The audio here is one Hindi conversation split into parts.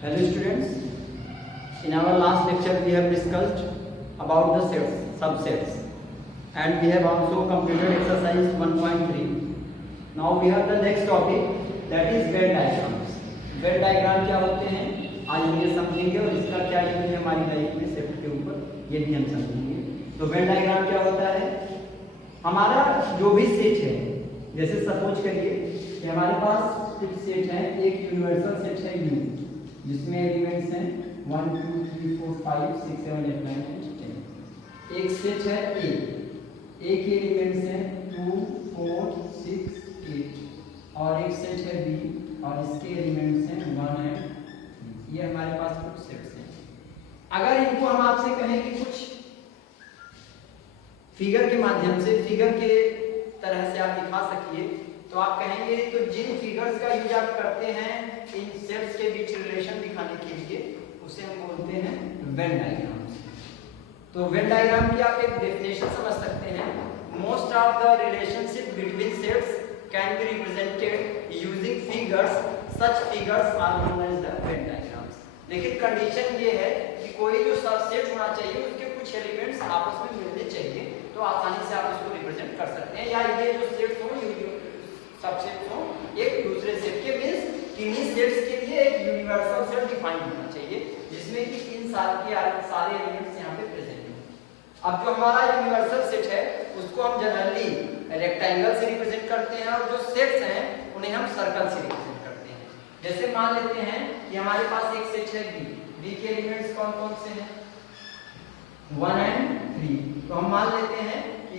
Hello students, in our last lecture we have discussed about the sets, subsets, and we have also completed exercise 1.3. Now we have the next topic, that is Venn diagrams. Venn diagram क्या होते हैं आज हम ये समझेंगे और इसका क्या यूज है हमारी लाइफ में सेट के ऊपर ये भी हम समझेंगे। तो वेन डायग्राम क्या होता है, हमारा जो भी सेट है, जैसे सपोज करिए कि हमारे पास कुछ सेट है, एक यूनिवर्सल सेट है U जिसमें एलिमेंट्स हैं 1 2 3 4 5 6 7 8 9 10। एक सेट है A के एलिमेंट्स हैं 2 4 6 8 और एक सेट है B और इसके एलिमेंट्स हैं 1 एंड 3। ये हमारे पास कुछ सेट्स हैं। अगर इनको हम आपसे कहें कि कुछ फिगर के माध्यम से, फिगर के तरह से आप दिखा सकिए, तो आप कहेंगे तो जिन फिगर्स का यूज आप करते हैं इन सेट्स के बीच रिलेशन दिखाने के लिए उसे हम बोलते हैं वेन डायग्राम। तो वेन डायग्राम की आप एक डेफिनेशन समझ सकते हैं, most of the relationship between sets can be represented using figures, such figures are known as the Venn diagrams. लेकिन कंडीशन ये है कि कोई जो सबसेट होना चाहिए उसके कुछ एलिमेंट्स आपस में मिलने चाहिए, तो आसानी से आप इसको रिप्रेजेंट कर सकते हैं। या ये जो सेट्स हो, सबसेट्स हो, एक दूसरे सेट के मींस किन्हीं सेट्स के लिए एक यूनिवर्सल सेट डिफाइन होना चाहिए जिसमें कि इन सारे एलिमेंट्स यहाँ पे प्रेजेंट हो। अब जो हमारा यूनिवर्सल सेट है उसको हम जनरली रेक्टेंगल से रिप्रेजेंट करते हैं और जो सेट्स हैं उन्हें हम सर्कल से रिप्रेजेंट करते हैं। जैसे मान लेते हैं कि हमारे पास एक सेट है बी के एलिमेंट्स कौन कौन से हैं 1 एंड 3। तो हम मान लेते हैं कि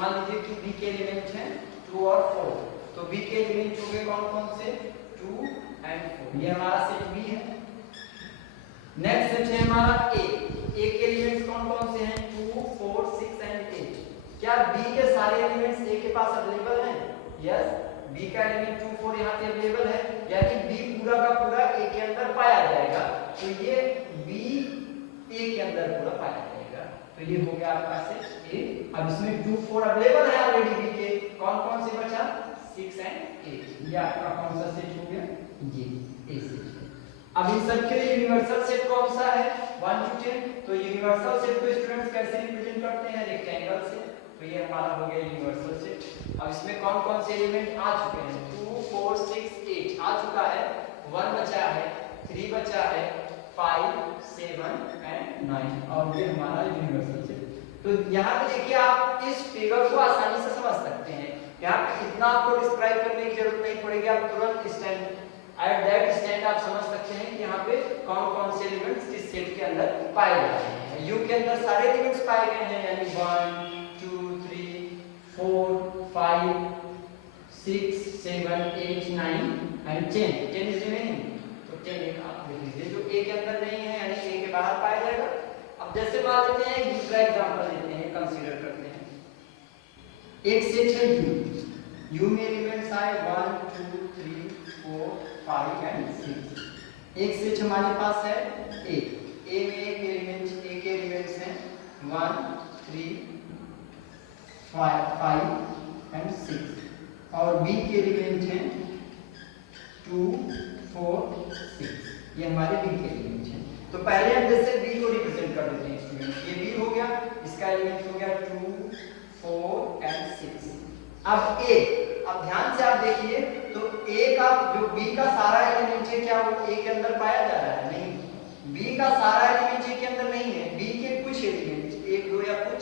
मान लीजिए कि बी के एलिमेंट हैं 2 और 4। तो बी के एलिमेंट हो गए कौन कौन से 2 एंड 4। ये हमारा सेट बी है। नेक्स्ट सेट है हमारा ए के एलिमेंट्स कौन कौन से हैं 2 4 6 एंड 8। क्या बी के सारे एलिमेंट्स ए के पास अवेलेबल हैं? यस, बी का एलिमेंट 2 4 यहाँ पे अवेलेबल है, यानी बी पूरा का पूरा ए के अंदर पाया जाएगा। तो ये बी ए के अंदर पूरा पाया जाएगा। तो ये हो गया आपका सेट ए। अब इसमें 2 4 अवेलेबल है ऑलरेडी बी के, कौन कौन से बचा 6 एंड 8। ये आपका कौन सा सेट हो गया, ये ए सेट है। अब इन सब के लिए यूनिवर्सल सेट कौन सा है 1 to 10। तो यूनिवर्सल सेट को स्टूडेंट्स कैसे रिप्रेजेंट करते हैं रेक्टेंगल से। तो ये हमारा हो गया यूनिवर्सल सेट। अब इसमें कौन कौन से एलिमेंट आ चुके हैं 2 4 6 8 आ चुका है, 1 बचा है, 3 बचा है, 5 7 एंड 9 और ये हमारा यूनिवर्सल सेट। तो यहाँ पे देखिए आप इस फिगर को आसानी से समझ सकते हैं, यहाँ पे इतना आपको डिस्क्राइब करने की जरूरत नहीं पड़ेगी। आप तुरंत एट दैट स्टैंड आप समझ सकते हैं कि यहाँ पे कौन कौन से एलिमेंट्स किस सेट के अंदर पाए जा रहे हैं। यू के अंदर सारे एलिमेंट्स पाए गए हैं, यानी 1 2 3 4 5 6 7 8 9 एंड 10 इज रिमेनिंग। तो 10 एक आप देख लीजिए जो ए के अंदर नहीं है, यानी ए के बाहर पाया जाएगा। अब जैसे मान लेते हैं एक दूसरा एग्जांपल लेते हैं, कंसीडर करते हैं एक सेट है यू में एलिमेंट्स आए 1 2 3 4 5 एंड 6। एक सेट हमारे पास है ए में एक एलिमेंट ए के एलिमेंट्स हैं 1 3 5 एंड 6 और बी के एलिमेंट हैं 2 4 6। ये हमारे बी के एलिमेंट हैं। तो पहले हम जैसे बी को रिप्रेजेंट कर देते हैं स्टूडेंट। ये बी हो गया, इसका एलिमेंट हो गया 2 4 एंड 6। अब ए, अब ध्यान से आप देखिए तो ए का जो बी का सारा एलिमेंट है क्या वो ए के अंदर पाया जा रहा है? नहीं, बी का सारा एलिमेंट ए के अंदर नहीं है। बी के कुछ एलिमेंट 1 2 या कुछ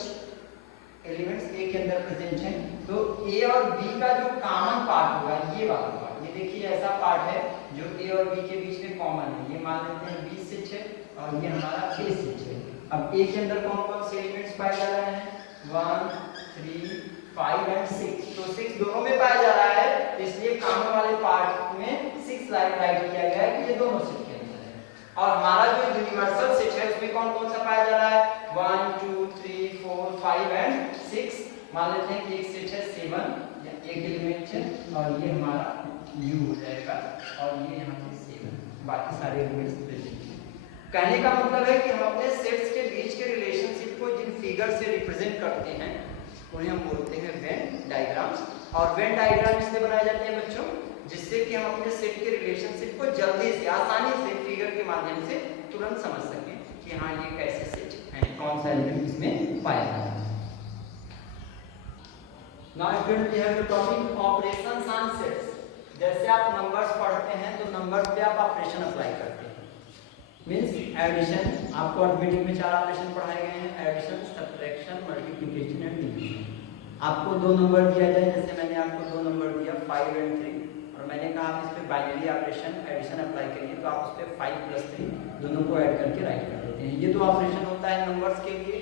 एलिमेंट्स ए के अंदर प्रेजेंट हैं। तो ए और बी का जो कॉमन पार्ट होगा ये वाला पार्ट, ये देखिए ऐसा पार्ट है जो ए और बी के बीच में कॉमन है। ये मान लेते हैं बी सेट है और ये हमारा ए सेट है। अब ए के अंदर कौन कौन से एलिमेंट्स पाए जा रहे हैं 1 3 5 एंड 6। तो 6 दोनों में पाया जा रहा है, इसलिए कॉमन वाले पार्ट में 6 राइट किया गया है कि ये दोनों सेट के अंदर है। और हमारा जो यूनिवर्सल सेट है उसमें कौन कौन सा पाया जा रहा है 1 2 3 4 5 एंड 6। मान लेते हैं कि एक सेट है 7 या एक एलिमेंट है और ये हमारा u हो जाएगा और ये यहाँ पे 7, बाकी सारे एलिमेंट्स प्रेजेंट हैं। कहने का मतलब है कि हम अपने सेट्स के बीच के रिलेशनशिप को जिन फिगर से रिप्रेजेंट करते हैं उन्हें हम बोलते हैं वेन डायग्राम्स। और वेन डायग्राम इसलिए बनाए जाते हैं बच्चों जिससे कि हम अपने सेट के रिलेशनशिप को जल्दी से आसानी से फिगर के माध्यम से तुरंत समझ सकें कि हाँ ये कैसे सेट है, कौन सा एलिमेंट इसमें पाया जाता है। Now student we have the topic operations on sets. जैसे आप नंबर्स पढ़ते हैं तो नंबर्स पे आप ऑपरेशन अप्लाई करते हैं, मींस एडिशन। आपको अर्थमेटिक में 4 ऑपरेशन पढ़ाए गए हैं, addition, subtraction, multiplication and division. आपको 2 नंबर दिया जाए, जैसे मैंने आपको 2 नंबर दिया 5 एंड 3, और मैंने कहा आप इस पे बाइनरी ऑपरेशन एडिशन अप्लाई करिए, तो आप उस पे 5 + 3 दोनों को ऐड करके राइट कर देते हैं। ये तो ऑपरेशन होता है नंबर्स के लिए,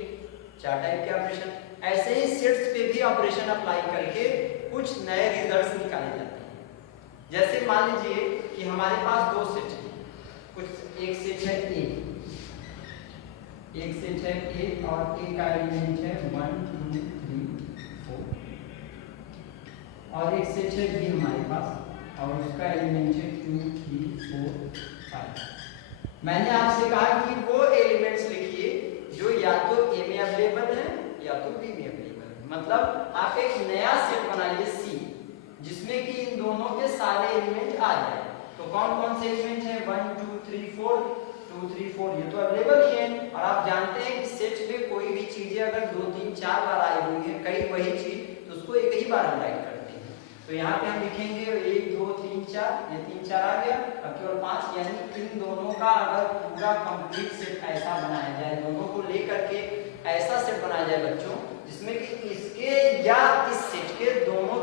4 टाइप के ऑपरेशन। ऐसे ही सेट्स पे भी ऑपरेशन अप्लाई करके कुछ नए रिजल्ट्स निकाले जाते हैं। जैसे मान लीजिए कि हमारे पास 2 सेट हैं, कुछ एक सेट है ए, एक सेट है ए और ए का एलिमेंट है 1 2 3 4, और एक सेट है बी हमारे पास और उसका एलिमेंट है 2 3 4 5। मैंने आपसे कहा कि वो एलिमेंट्स लिखिए जो या तो ए में अवेलेबल है या तो बी में अवेलेबल है। मतलब आप एक नया सेट बनाइए सी, जिसमें कि इन दोनों के सारे एलिमेंट आ जाए। तो कौन कौन से एलिमेंट हैं? 1 2 3 4, 2 3 4 ये तो अवेलेबल ही है। और आप जानते हैं कि सेट में कोई भी चीजें अगर 2 3 4 बार आई हुई है, कई वही चीज, तो उसको एक ही बार हम राइट करते हैं। तो यहाँ पे हम लिखेंगे 1 2 3 4, ये 3 4 आ गया, अब केवल 5, यानी इन दोनों का अगर पूरा कंप्लीट सेट ऐसा बनाया जाए, दोनों को लेकर के ऐसा सेट बनाया जाए बच्चों, जिसमें कि इसके या इस सेट के दोनों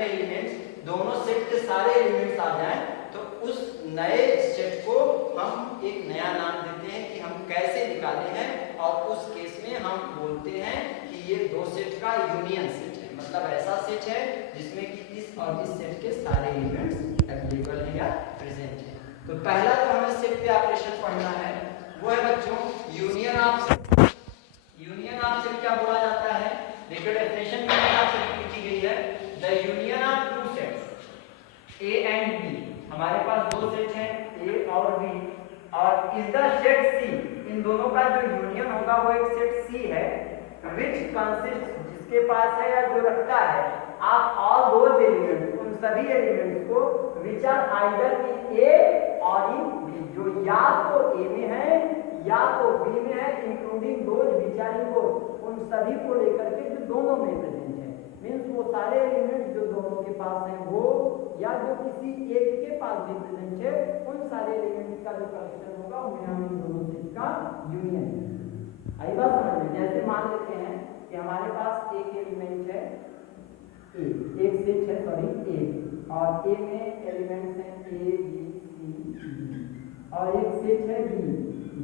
एलिमेंट्स, दोनों सेट के सारे एलिमेंट्स आ जाएं, तो उस नए सेट को हम एक नया नाम देते हैं कि हम कैसे निकाले हैं, और उस केस में हम बोलते हैं कि ये 2 सेट का यूनियन सेट है। मतलब ऐसा सेट है जिसमें कि इस और इस सेट के सारे एलिमेंट्स अवेलेबल हैं या प्रेजेंट हैं। तो पहला जो हमें सेट पे ऑपरेशन पढ़ना है वो है बच्चों union of set. Union of set क्या बोला जाता है? देखिए डेफिनेशन में आपसे पूछी गई है, the union of 2 sets A and B. हमारे पास 2 सेट हैं ए और बी, और इज द सेट सी, इन दोनों का जो यूनियन होगा वो एक सेट सी है, विच कंसिस्ट, जिसके पास है या जो रखता है, आप ऑल दोज एलिमेंट्स, उन सभी एलिमेंट्स को विच आर आइदर इन ए और इन बी, जो या तो ए में है या तो बी में है, इंक्लूडिंग दोज विचारी को, उन सभी को लेकर के जो दोनों में प्रेजेंट है। मींस वो सारे एलिमेंट्स जो दोनों के पास हैं वो, या जो किसी एक के पास भी प्रेजेंट है, उन सारे एलिमेंट्स का जो कलेक्शन होगा वो हम इन दोनों सेट का यूनियन है। आई बात समझ में? जैसे मान लेते हैं कि हमारे पास एक एलिमेंट है ए, एक सेट है सॉरी ए, और ए में एलिमेंट्स हैं ए बी सी डी, और एक सेट है बी,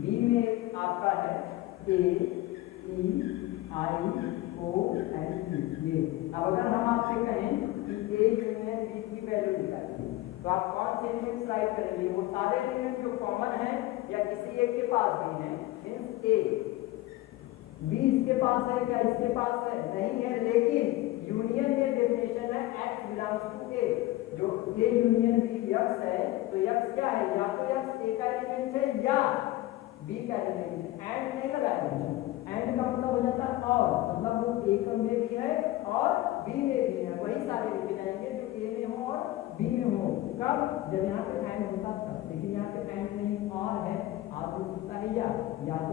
बी में आपका है ए ई आई ओ एंड बी। ये अब अगर हम आपसे कहें कि ए यूनियन बी की वैल्यू निकालिए, तो आप कौन से एलिमेंट्स राइट करेंगे? वो सारे एलिमेंट जो कॉमन है या किसी एक के पास भी है, मींस ए बी इसके पास है क्या? इसके पास है नहीं है, लेकिन यूनियन में डेफिनेशन है x बिलोंग्स टू ए, जो ए यूनियन बी x है, तो x क्या है? या तो x ए का एलिमेंट है या बी का एलिमेंट है। एंड नहीं लगाया, एंड का मतलब हो जाता है और, मतलब वो ए में भी है और बी में भी है, वही सारे लिखे जाएंगे जो ए में हो और बी में हो। कब? जब यहाँ पे एंड होता तब, लेकिन यहाँ पे एंड नहीं और है, आप हो सकता है या तो x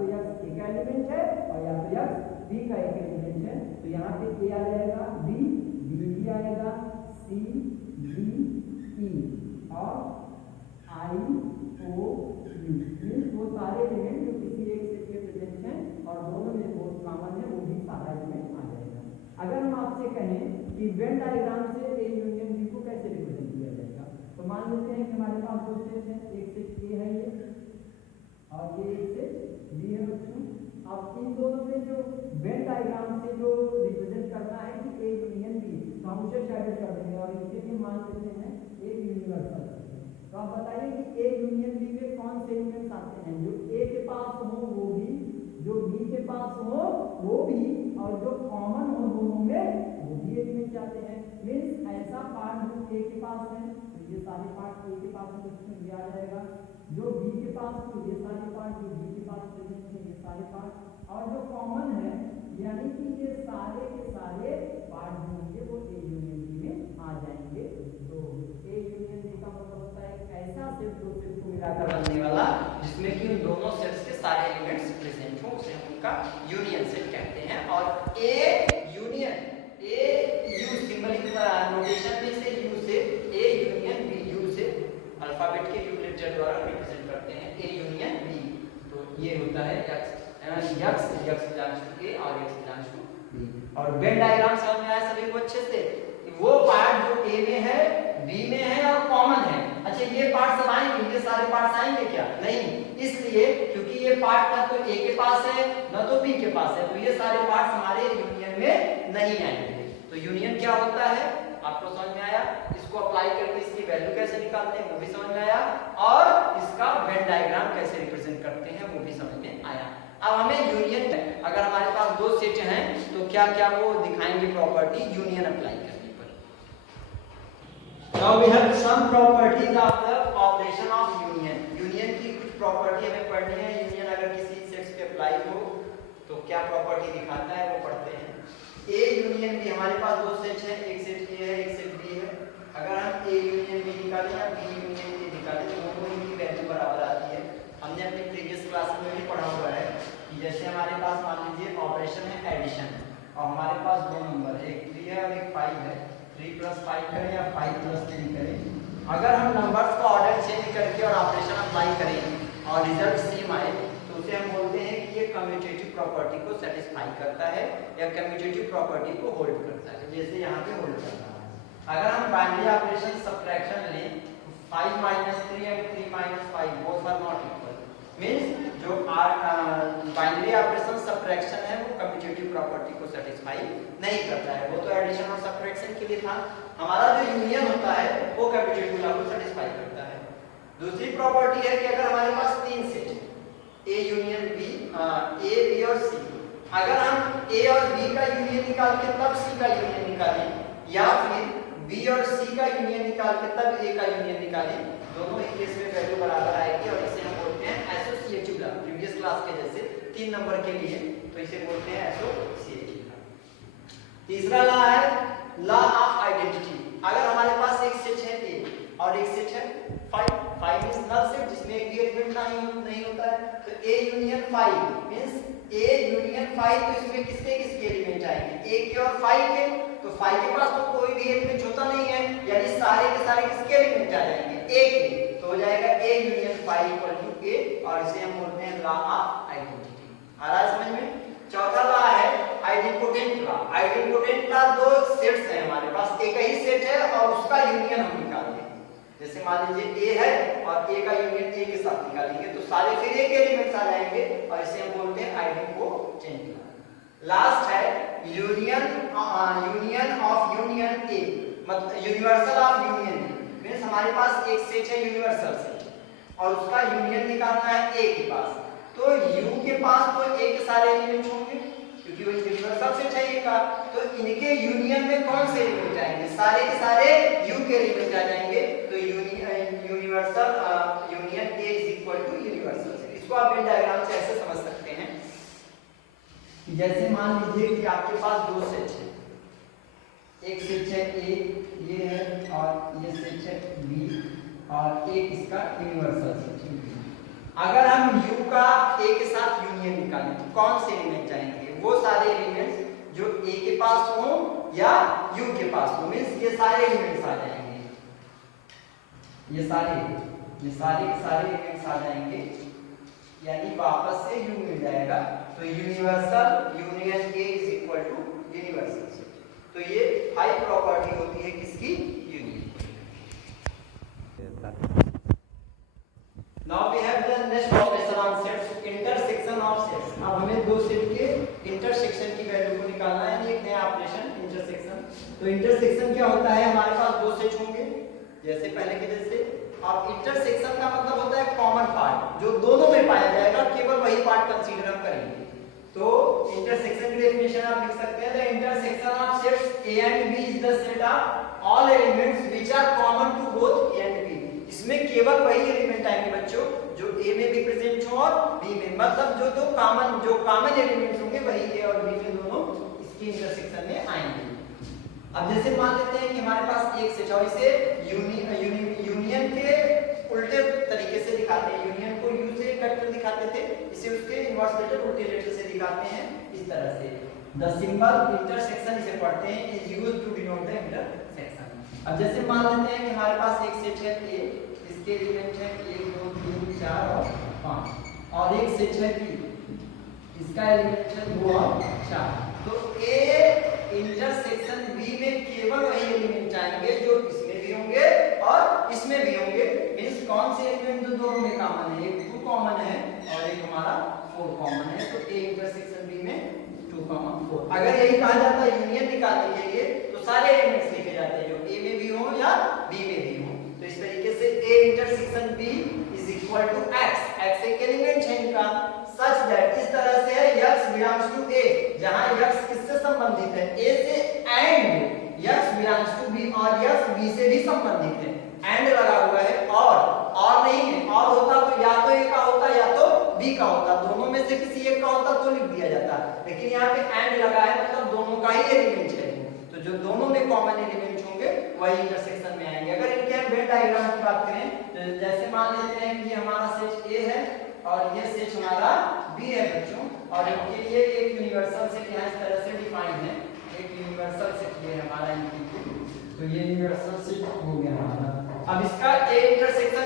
ए का एलिमेंट है और या तो x बी का एक एलिमेंट है। तो यहाँ पे ए आ जाएगा, बी भी आएगा, सी डी ई और आई ओ यू, मींस वो सारे एलिमेंट जो किसी एक सेट में प्रेजेंट हैं और दोनों में बहुत कॉमन है, वो भी सारा एलिमेंट आ जाएगा। अगर हम आपसे कहें कि वेन डायग्राम से ए यूनियन बी को कैसे रिप्रेजेंट किया जाएगा, तो मान लेते हैं कि हमारे पास 2 सेट हैं, एक सेट ए है ये और ये एक सेट बी है बच्चों। अब इन दोनों में जो वेन डायग्राम से जो रिप्रेजेंट करना है कि ए यूनियन बी, तो हम उसे शेडेड कर देंगे और इसे भी मान लेते हैं एक यूनिवर्सल। तो आप बताइए कि ए यूनियन बी में कौन से एलिमेंट्स आते हैं? जो ए के पास हो वो भी, जो बी के पास हो वो भी, और जो कॉमन हो दोनों में वो भी एलिमेंट आते हैं। मींस ऐसा पार्ट जो ए के पास है, तो ये सारे पार्ट ए के पास है, उसमें ये आ जाएगा। जो बी के पास, तो ये सारे पार्ट, जो बी के पास प्रेजेंट है ये सारे पार्ट, और जो कॉमन है यानी कि ये सारे के सारे पार्ट जो होंगे वो ए यूनियन बी में आ जाएंगे। तो ए यूनियन बी का मतलब होता है ऐसा सेट दो सेट को मिलाकर बनने वाला जिसमें कि उन दोनों सेट्स के सारे एलिमेंट्स प्रेजेंट हो, उसे हम उनका यूनियन सेट कहते हैं। और ए union A you symbolic notation में से यू से ए यूनियन बी, यू से अल्फाबेट के यू लेटर द्वारा रिप्रेजेंट करते हैं ए यूनियन बी। तो ये होता है एक्स बिलोंग्स टू ए और एक्स बिलोंग्स टू बी। और वेन डायग्राम समझ में आया सभी को अच्छे से? वो पार्ट जो ए में है, बी में है और कॉमन है। अच्छा ये पार्ट सब आएंगे, ये सारे पार्ट्स आएंगे क्या? नहीं, इसलिए क्योंकि ये पार्ट ना तो ए के पास है ना तो बी के पास है, तो ये सारे पार्ट्स हमारे यूनियन में नहीं आएंगे। तो यूनियन क्या होता है आपको समझ में आया? इसको अप्लाई करके इसकी वैल्यू कैसे निकालते हैं वो भी समझ में आया, और इसका वेन डायग्राम कैसे रिप्रेजेंट करते हैं वो भी समझ में आया। अब हमें यूनियन, अगर हमारे पास दो सेट हैं तो क्या क्या वो दिखाएंगे प्रॉपर्टी यूनियन अप्लाई करने पर। Now we have some properties of the operation of union. Union की कुछ प्रॉपर्टी हमें पढ़नी है। यूनियन अगर किसी सेट्स पे अप्लाई हो तो क्या प्रॉपर्टी दिखाता है वो पढ़ते हैं। ए यूनियन बी, हमारे पास दो सेट हैं, एक सेट ए है एक सेट बी है। अगर हम ए यूनियन बी निकालें या बी यूनियन ए निकालें तो दोनों इनकी वैल्यू बराबर आती है। हमने अपने प्रीवियस क्लास में भी पढ़ा हुआ है कि जैसे हमारे पास मान लीजिए ऑपरेशन है एडिशन, और हमारे पास दो नंबर है, एक 3 है और एक 5 है। 3 + 5 करें या 5 + 3 करें, अगर हम नंबर्स का ऑर्डर चेंज करके और ऑपरेशन अप्लाई करें और रिजल्ट सेम आए तो उसे हम बोलते हैं कि ये कम्यूटेटिव प्रॉपर्टी को सेटिस्फाई करता है या कम्यूटेटिव प्रॉपर्टी को होल्ड करता है, जैसे यहाँ पे होल्ड कर रहा है। अगर हम बाइनरी ऑपरेशन सब्ट्रैक्शन लें, 5 - 3 and 3 - 5 both are not equal, means जो बाइनरी ऑपरेशन सब्ट्रैक्शन है वो कम्यूटेटिव प्रॉपर्टी को सेटिस्फाई नहीं करता है, वो तो एडिशन और सब्ट्रैक्शन के लिए था। हमारा जो यूनियन होता है वो कम्यूटेटिव लॉ को सेटिस्फाई करता है। दूसरी प्रॉपर्टी है कि अगर हमारे पास तीन सेट है A union B, A B और सी, अगर हम ए और बी का यूनियन निकाल के तब सी का यूनियन निकालें या फिर बी और सी का यूनियन निकाल के तब ए का यूनियन निकालें, दोनों ही केस में वैल्यू बराबर आएगी और इसे हम बोलते हैं एसोसिएटिव लॉ। प्रीवियस क्लास के जैसे 3 नंबर के लिए तो इसे बोलते हैं एसोसिएटिव लॉ। तीसरा लॉ है लॉ ऑफ आइडेंटिटी। अगर हमारे पास एक सेट है ए और एक सेट है 5 मींस नल सेट जिसमें एक भी एलिमेंट नहीं होता है, तो A union 5 means A union 5, तो इसमें किसके किसके एलिमेंट आएंगे? ए के और 5 के, तो 5 के पास तो कोई भी एलिमेंट होता नहीं है, यानी सारे के सारे किसके एलिमेंट आ जाएंगे? ए के, तो हो जाएगा ए यूनियन 5 = ए, और इसे हम बोलते हैं लॉ ऑफ आइडेंटिटी। आ रहा है समझ में? चौथा लॉ है आइडेंटिपोटेंट लॉ। आइडेंटिपोटेंट लॉ दो सेट्स हैं हमारे पास, एक ही सेट है और उसका यूनियन हम निकालते हैं। जैसे मान लीजिए ए है और ए का यूनियन ए के साथ निकालेंगे तो सारे फिर एक एलिमेंट्स आ जाएंगे और इसे हम बोलते हैं आइडेंटिपोटेंट लॉ। लास्ट है यूनियन ऑफ यूनियन ए, मतलब universal of union A, means हमारे पास एक सेट है यूनिवर्सल सेट और उसका यूनियन निकालना है ए के पास, तो यू के पास तो ए के सारे एलिमेंट होंगे क्योंकि वो यूनिवर्सल सेट है ए का, तो इनके यूनियन में कौन से एलिमेंट आएंगे? सारे के सारे यू के एलिमेंट आ जाएंगे, तो universal union A = universal set. इसको आप वेन डायग्राम से ऐसे समझ सकते हैं कि जैसे मान लीजिए कि आपके पास दो सेट है, एक सेट है ए ये है और ये सेट है बी और एक इसका यूनिवर्सल सेट है। अगर हम u का a के साथ यूनियन निकालें तो कौन से एलिमेंट आएंगे? वो सारे एलिमेंट्स जो a के पास हो या u के पास हो, मींस ये सारे एलिमेंट्स आ जाएंगे, ये सारे के सारे एलिमेंट्स आ जाएंगे, यानी वापस से u मिल जाएगा। तो universal union a = universal set. तो ये 5 प्रॉपर्टी होती है किसकी? Union. Now we have the next operation on sets, intersection of sets। अब हमें दो सेट के इंटरसेक्शन की वैल्यू को निकालना है, एक नया ऑपरेशन इंटरसेक्शन। तो इंटरसेक्शन क्या होता है? हमारे पास दो सेट होंगे जैसे पहले के जैसे। अब इंटरसेक्शन का मतलब होता है कॉमन पार्ट जो दोनों में पाया जाएगा, केवल वही पार्ट कंसीडर हम करेंगे। तो इंटरसेक्शन की डेफिनेशन आप लिख सकते हैं, the intersection of sets A and B is the set of all elements which are common to both A and B। इस इसमें केवल वही एलिमेंट आएंगे बच्चों जो ए में भी प्रेजेंट हो और बी में, मतलब जो कॉमन एलिमेंट्स होंगे वही ए और बी में दोनों इसके इंटरसेक्शन में आएंगे। अब जैसे मान लेते हैं कि हमारे पास एक सेट और इसे यूनियन के उल्टे तरीके से दिखाते हैं। यूनियन को यू से वेक्टर दिखाते थे, इसे उसके इनवर्स लेटर उल्टे लेटर से दिखाते हैं इस तरह से। द सिंबल इंटरसेक्शन इसे पढ़ते हैं is used to denote the intersection. अब जैसे मान लेते हैं कि हमारे पास एक सेट है ए, इसके एलिमेंट है 1 2 3 4 और 5 और एक सेट है बी, इसका एलिमेंट है 2 और 4। तो ए इंटरसेक्शन बी में केवल वही एलिमेंट आएंगे जो इसमें भी होंगे और इसमें भी होंगे। मींस कौन से एलिमेंट जो दोनों में कॉमन है, एक 2 कॉमन है और एक हमारा 4 कॉमन है। तो ए इंटरसेक्शन बी में 2 4। अगर यही कहा जाता है यूनियन निकालने के लिए तो सारे एलिमेंट्स लिखे जाते हैं जो ए में भी हो या बी में भी हो। तो इस तरीके से A intersection B is equal to X, X एक एलिमेंट है इनका, सच दैट इस तरह से है x बिलोंग्स टू a, जहां x किससे संबंधित है, a से, and x belongs to b और x b से भी संबंधित है। एंड लगा हुआ है और नहीं है, और होता तो या तो a का होता या तो b का होता, दोनों में से किसी एक का होता तो लिख दिया जाता, लेकिन यहाँ पे एंड लगा है मतलब दोनों का ही एलिमेंट है। तो जो दोनों में कॉमन एलिमेंट होंगे वही इंटरसेक्शन में आएंगे। अगर इनके हम वेन डायग्राम की बात करें तो जैसे मान लेते हैं कि हमारा सेट a है और ये सेट हमारा बी है बच्चों, और इनके लिए एक यूनिवर्सल सेट यहाँ इस तरह से डिफाइंड है, एक यूनिवर्सल सेट ये हमारा इनके, तो ये यूनिवर्सल सेट हो गया हमारा। अब इसका ए इंटरसेक्शन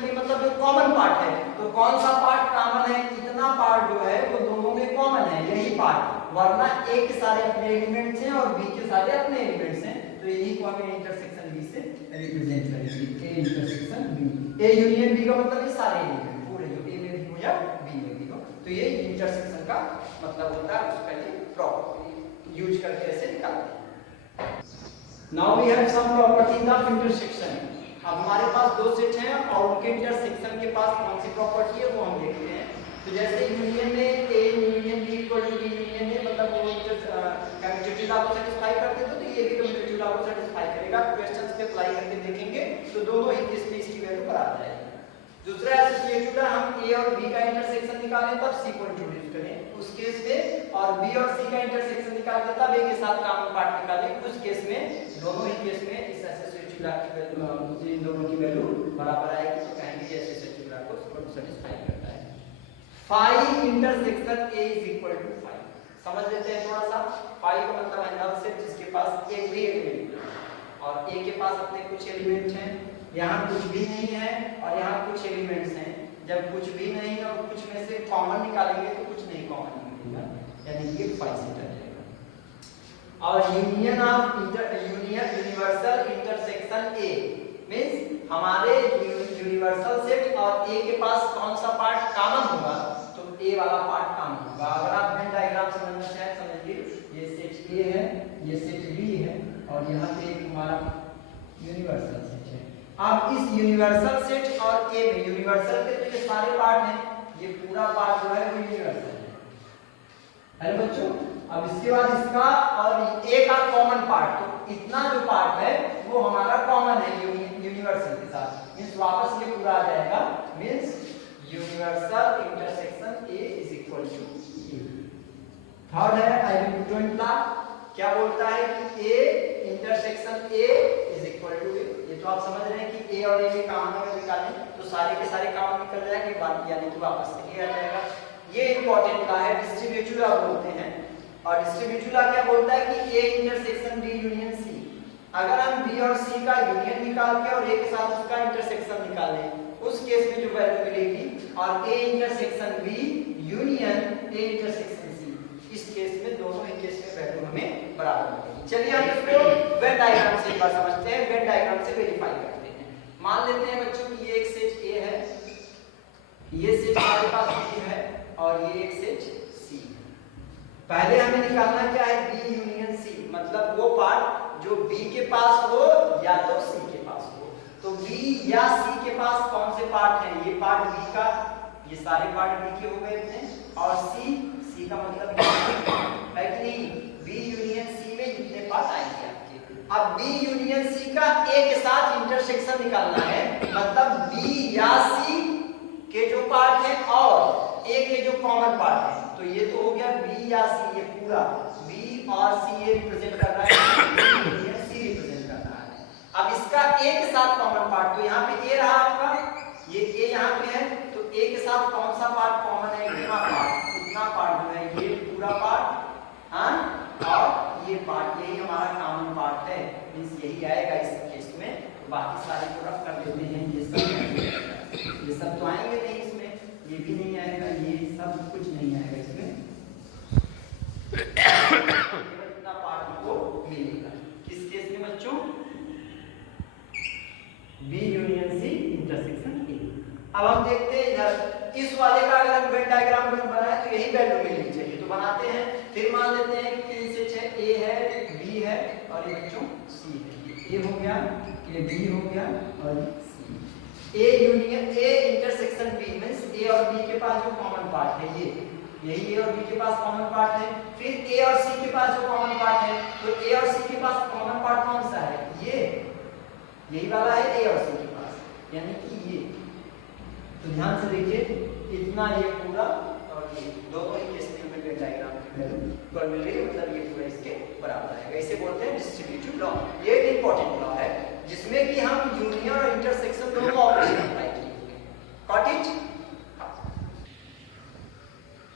बी मतलब जो कॉमन पार्ट है, तो कौन सा पार्ट कॉमन है, इतना पार्ट जो है वो दोनों में कॉमन है, यही पार्ट, वरना ए के सारे अपने एलिमेंट्स हैं और बी के सारे अपने एलिमेंट्स हैं। तो यही को हमें इंटरसेक्शन बी से रिप्रेजेंट करेंगे, A intersection B. A union B का मतलब ये सारे एलिमेंट या बी में भी हो, तो ये इंटरसेक्शन का मतलब होता है, उसका ये प्रॉपर्टी यूज करके ऐसे निकालते हैं। Now we have some properties of intersection. अब हमारे पास दो सेट हैं और उनके इंटरसेक्शन के पास कौन सी प्रॉपर्टी है वो हम देखते हैं। तो जैसे यूनियन में A union B equal to B union है, मतलब वो कम्यूटेटिव लॉ को सेटिस्फाई करते तो ये भी कम्यूटेटिव लॉ को सेटिस्फाई करेगा। क्वेश्चंस पे अप्लाई करके देखेंगे तो दोनों ही केस में इसकी वैल्यू बराबर आएगी। दूसरा एसोसिएटिव है, हम ए और बी का इंटरसेक्शन निकालें तब सी को इंट्रोड्यूस करें उस केस में, और बी और सी का इंटरसेक्शन निकालते तब ए के साथ कॉमन पार्ट निकालें उस केस में। दोनों ही केस में इस एसोसिएटिव लॉ की वैल्यू, इन दोनों की वैल्यू बराबर आएगी, तो कहेंगे कि एसोसिएटिव लॉ को सेटिस्फाई करता है। Phi intersection A is equal to phi, समझ लेते हैं थोड़ा सा। फाई का मतलब है नल सेट जिसके पास एक भी एलिमेंट और ए के पास अपने कुछ एलिमेंट हैं, यहाँ कुछ भी नहीं है और यहाँ कुछ एलिमेंट्स हैं। जब कुछ भी नहीं है और कुछ में से कॉमन निकालेंगे तो कुछ नहीं कॉमन निकलेगा, यानी ये फाई सेट आ जाएगा। और union of universal intersection A means हमारे यूनिवर्सल सेट और ए के पास कौन सा पार्ट कॉमन होगा, तो ए वाला पार्ट कॉमन होगा। अगर आप वेन डायग्राम समझना चाहें समझिए, ये सेट ए है, ये सेट बी है और यहाँ पे एक हमारा यूनिवर्सल सेट है। अब इस यूनिवर्सल सेट और ए में यूनिवर्सल के तो ये सारे पार्ट हैं, ये पूरा पार्ट जो है वो यूनिवर्सल है बच्चों। अब इसके बाद इसका और ए का कॉमन पार्ट, तो इतना जो पार्ट है वो हमारा कॉमन है यूनिवर्सल के साथ, मींस वापस ये पूरा आ जाएगा, means universal intersection A is equal to A. Third है आइडेंटिटी लॉ, क्या बोलता है कि A intersection A is equal to A. ये तो आप समझ रहे हैं कि ए और ए में कॉमन अगर निकालें तो सारे के सारे कॉमन निकल जाएंगे, बाकी यानी कि वापस से ए आ जाएगा। ये इंपॉर्टेंट लॉ है, डिस्ट्रीब्यूटिव लॉ बोलते हैं। और डिस्ट्रीब्यूटिव लॉ क्या बोलता है कि A intersection B union C, अगर हम बी और सी का यूनियन निकाल के और ए के साथ उसका इंटरसेक्शन निकालें उस केस में जो वैल्यू मिलेगी, और A intersection B union A intersection C, इस केस में दोनों ही केस में वैल्यू हमें बराबर मिलेगी। चलिए हम इसको वेन डायग्राम से एक बार समझते हैं, वेन डायग्राम से वेरीफाई करते हैं। मान लेते हैं बच्चों कि ये एक सेट ए है, ये सेट हमारे पास बी है और ये एक सेट सी। पहले हमें निकालना क्या है, बी यूनियन सी, मतलब वो पार्ट जो बी के पास हो या तो सी के पास हो। तो बी या सी के पास कौन से पार्ट हैं, ये पार्ट बी का, ये सारे पार्ट बी के हो गए थे, और सी का मतलब है कि नहीं, बी यूनियन सी में जितने पार्ट आएंगे आपके, अब बी यूनियन सी का ए के साथ इंटरसेक्शन निकालना है, मतलब बी या सी के जो पार्ट है और ए के जो कॉमन पार्ट है, तो ये तो हो गया बी या सी, ये पूरा बी और सी ये रिप्रेजेंट कर रहा है, बी या सी रिप्रेजेंट कर रहा है। अब इसका ए के साथ कॉमन पार्ट, तो यहाँ पे ए रहा आपका, ये ए यहाँ पे है, तो ए के साथ कौन सा पार्ट कॉमन है, इतना पार्ट जो है ये पूरा पार्ट, हाँ, और ये पार्ट, यही हमारा कॉमन पार्ट है, मींस यही आएगा इस केस में। तो बाकी सारे को रफ कर देते हैं, ये सब तो आएंगे नहीं इसमें, ये भी नहीं आएगा, ये सब कुछ नहीं आएगा इसमें, इतना पार्ट को मिलेगा। किस केस में बच्चों, B union C intersection A. अब हम देखते हैं इधर इस वाले का अगर हम वेन डायग्राम बनाए तो यही वैल्यू मिलनी चाहिए, तो बनाते हैं। फिर मान लेते हैं कि तीन सेट है, ए है, बी है और ये बच्चों सी है। ए हो गया, ये बी हो गया और C. A union A intersection B means A और बी के पास जो कॉमन पार्ट है ये, यही ए और बी के पास कॉमन पार्ट है। फिर ए और सी के पास जो कॉमन पार्ट है, तो ए और सी के पास कॉमन पार्ट कौन सा है, ये यही वाला है ए और सी के पास, यानी कि ये। तो ध्यान से देखिए, इतना ये पूरा और ये दोनों ही केस में वेन डायग्राम पर मिल रही है, मतलब ये पूरा इसके बराबर आएगा। इसे बोलते हैं डिस्ट्रीब्यूटिव लॉ। ये एक इंपॉर्टेंट लॉ है जिसमें कि हम यूनियन और इंटरसेक्शन दोनों ऑपरेशन अप्लाई किए। Got it?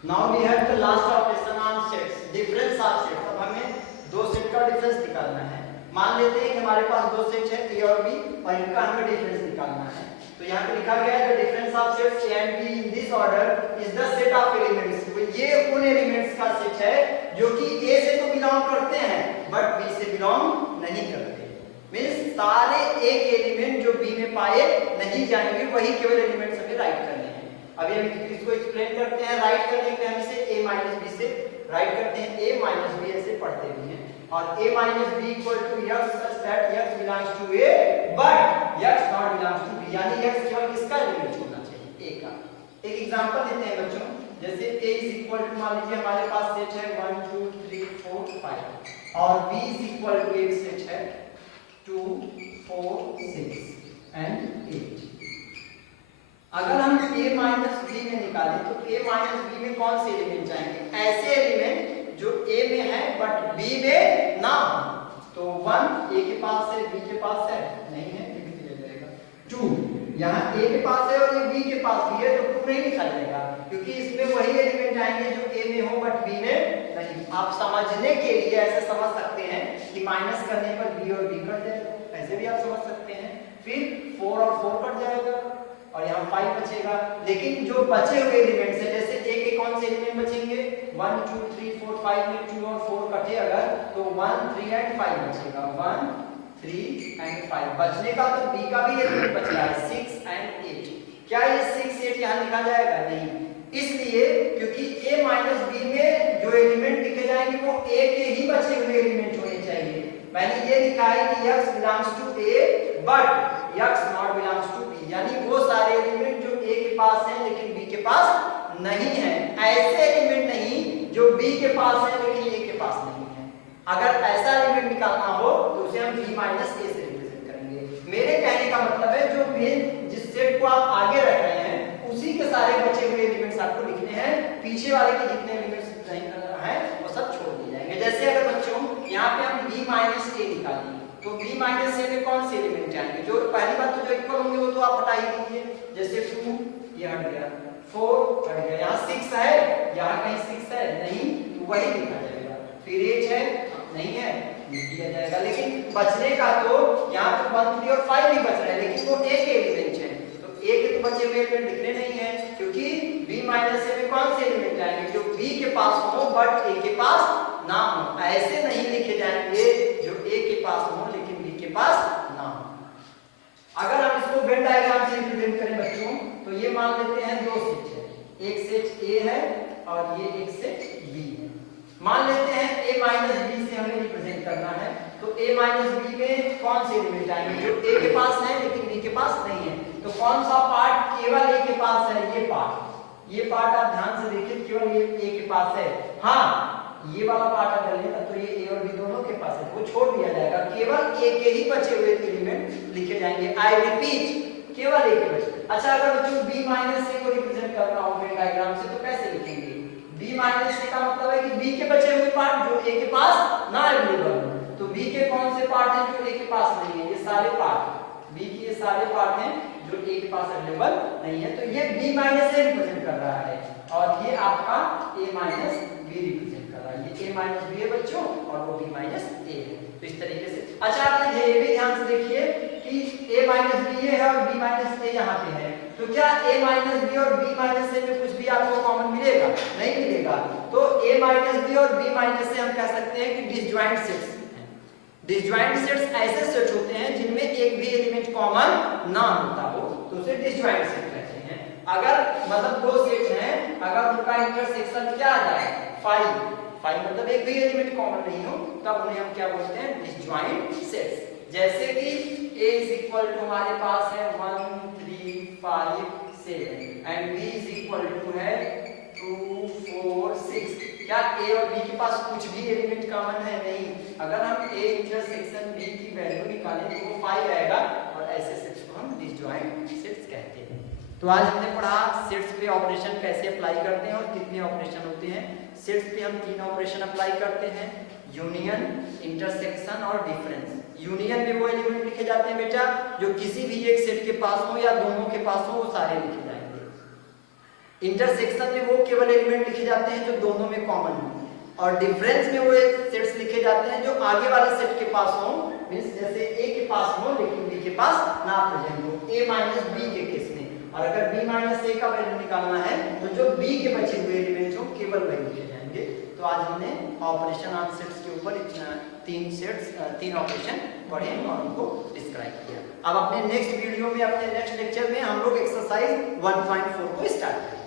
Now we have the last operation on sets, difference of sets. अब हमें दो सेट का डिफरेंस निकालना है। मान लेते हैं कि हमारे पास दो सेट है ए और बी और इनका हमें डिफरेंस निकालना है। तो यहाँ पे लिखा गया है the difference of sets A and be in this order is the set of elements. ये उन एलिमेंट्स का सेट है जो कि ए से तो बिलोंग करते हैं बट बी से बिलोंग नहीं करते। मींस सारे ए के एलिमेंट जो बी में पाए नहीं जाएंगे, वही केवल एलिमेंट्स हमें राइट करने हैं। अभी हम इसको एक्सप्लेन करते हैं। राइट करने के हम इसे a माइनस बी से राइट करते हैं, a माइनस बी ऐसे पढ़ते भी हैं। और a minus B equal to x such that x belongs to a but x not belongs to b, यानी x केवल किसका एलिमेंट होना चाहिए, a का। एक एग्जांपल देते हैं बच्चों, जैसे a इज इक्वल टू, मान लीजिए हमारे पास सेट है 1 2 3 4 5 और b इज इक्वल टू एक सेट है 2 4 6 एंड 8। अगर हम a माइनस b में निकालें तो a माइनस b में कौन से एलिमेंट आएंगे, ऐसे एलिमेंट जो a में है बट b में ना हो। तो 1 a के पास है, b के पास है नहीं है, ये भी ले जाएगा। 2 यहाँ a के पास है और ये b के पास भी है, तो 2 नहीं लिखा जाएगा क्योंकि इसमें वही एलिमेंट आएंगे जो a में हो बट b में नहीं। आप समझने के लिए ऐसे समझ सकते हैं कि माइनस करने पर b और b कट जाएगा, ऐसे भी आप समझ सकते हैं। फिर 4 और 4 कट जाएगा और यहाँ 5 बचेगा। लेकिन जो बचे हुए एलिमेंट्स हैं, जैसे a के कौन से एलिमेंट बचेंगे, 1 2 3 4 5 में 2 और 4 कटे अगर तो 1 3 एंड 5 बचेगा, 1 3 एंड 5 बचने का। तो b का भी एलिमेंट बच रहा है 6 एंड 8। क्या ये 6 8 यहाँ लिखा जाएगा, नहीं, इसलिए क्योंकि a माइनस b में जो एलिमेंट लिखे जाएंगे वो a के ही बचे हुए एलिमेंट होने चाहिए। मैंने ये लिखा है कि x belongs to a but x not belongs to b, यानी वो सारे एलिमेंट जो a के पास हैं लेकिन b के पास नहीं है, ऐसे एलिमेंट नहीं जो b के पास है लेकिन a के पास नहीं है। अगर ऐसा एलिमेंट निकालना हो तो उसे हम b माइनस a से रिप्रेजेंट करेंगे। मेरे कहने का मतलब है जो मेन जिस सेट को आप आगे रख रहे हैं उसी के सारे बचे हुए एलिमेंट्स आपको लिखने हैं, पीछे वाले के जितने एलिमेंट्स नहीं हैं वो सब छोड़ दिए जाएंगे। जैसे अगर बच्चों यहाँ पे हम b माइनस a निकालें तो b माइनस a में कौन से एलिमेंट आएंगे, जो पहली बात तो जो इक्वल होंगे वो तो आप हटा ही दीजिए। जैसे 2 ये हट गया, 4 हट गया, यहाँ 6 है, यहाँ कहीं 6 है नहीं, तो वही लिखा जाएगा। फिर 8 है नहीं है, लिख दिया जाएगा। लेकिन बचने का तो यहाँ पे 1 3 और 5 भी बच रहे हैं, लेकिन वो a के एलिमेंट है, तो a के तो बचे हुए एलिमेंट लिखने नहीं है क्योंकि b माइनस a में कौन से एलिमेंट आएंगे जो b के पास हो बट a के पास ना हो। ऐसे नहीं लिखे जाएंगे जो a के पास हो लेकिन b के पास ना हो। अगर हम इसको वेन डायग्राम से रिप्रेजेंट करें बच्चों तो ये मान लेते हैं दो सेट है, एक सेट a है और ये एक सेट b है। मान लेते हैं a माइनस b से हमें रिप्रेजेंट करना है, तो a माइनस b में कौन से एलिमेंट आएंगे जो a के पास है लेकिन b के पास नहीं है। तो कौन सा पार्ट केवल a के पास है, ये पार्ट आप ध्यान से देखिए, केवल ये a के पास है। हाँ ये वाला पार्ट अगर लें तो ये a और b दोनों के पास है, वो छोड़ दिया जाएगा, केवल a के ही बचे हुए एलिमेंट लिखे जाएंगे। आई रिपीट, केवल a के बचे। अच्छा, अगर बच्चों b माइनस a को रिप्रेजेंट करना हो वेन डायग्राम से तो कैसे लिखेंगे? b माइनस a का मतलब है कि b के बचे हुए पार्ट जो a के पास ना अवेलेबल हो, तो b के कौन से पार्ट हैं जो a के पास नहीं है? ये सारे पार्ट, b के ये सारे पार्ट हैं जो a के पास अवेलेबल नहीं है, तो ये b माइनस a रिप्रेजेंट कर रहा है और ये आपका a माइनस b रिप्रेजेंट कर रहा है। ये a माइनस b है बच्चों और वो b माइनस a है, तो इस तरीके से। अच्छा, आपने ये भी ध्यान से देखिए कि a माइनस b है और b माइनस a यहाँ पे है, तो क्या a माइनस b और b माइनस a में कुछ भी आपको कॉमन मिलेगा? नहीं मिलेगा। तो a माइनस b और b माइनस a हम कह सकते हैं कि डिसजॉइंट सेट्स हैं। डिसजॉइंट सेट्स ऐसे सेट होते हैं जिनमें एक भी एलिमेंट कॉमन ना होता हो, तो उसे डिसजॉइंट सेट कहते हैं। अगर मतलब दो सेट हैं, अगर उनका इंटरसेक्शन क्या आ जाए? 5 मतलब एक भी एलिमेंट कॉमन नहीं हो, तब उन्हें हम क्या बोलते हैं? Disjoint sets. जैसे कि a इज इक्वल टू हमारे पास है 1 3 5 7 and b is equal to है 2 4 6। क्या a और b के पास कुछ भी एलिमेंट कॉमन है? नहीं। अगर हम a इंटरसेक्शन b की वैल्यू निकालें तो वो 5 आएगा और ऐसे सेट्स को हम डिसजॉइंट सेट्स कहते हैं। तो आज हमने पढ़ा सेट्स पे ऑपरेशन कैसे अप्लाई करते हैं और कितने ऑपरेशन होते हैं। सेट्स पे हम 3 ऑपरेशन अप्लाई करते हैं, यूनियन, इंटरसेक्शन और डिफरेंस। यूनियन में वो एलिमेंट लिखे जाते हैं बेटा जो किसी भी एक सेट के पास हो या दोनों के पास हो, वो सारे लिखे जाएंगे। इंटरसेक्शन में वो केवल एलिमेंट लिखे जाते हैं जो दोनों में कॉमन हो, और डिफरेंस में वो सेट्स लिखे जाते हैं जो आगे वाले सेट के पास हो, मींस जैसे a के पास हो लेकिन b के पास ना प्रेजेंट हो, a माइनस b के केस में। और अगर b माइनस a का वैल्यू निकालना है तो जो b के बचे हुए एलिमेंट्स हो केवल वही लिखे जाएंगे। तो आज हमने ऑपरेशन ऑन सेट्स के ऊपर 3 ऑपरेशन पढ़े और उनको डिस्क्राइब किया। अब अपने नेक्स्ट वीडियो में, अपने नेक्स्ट लेक्चर में हम लोग एक्सरसाइज 1.4 को स्टार्ट करेंगे।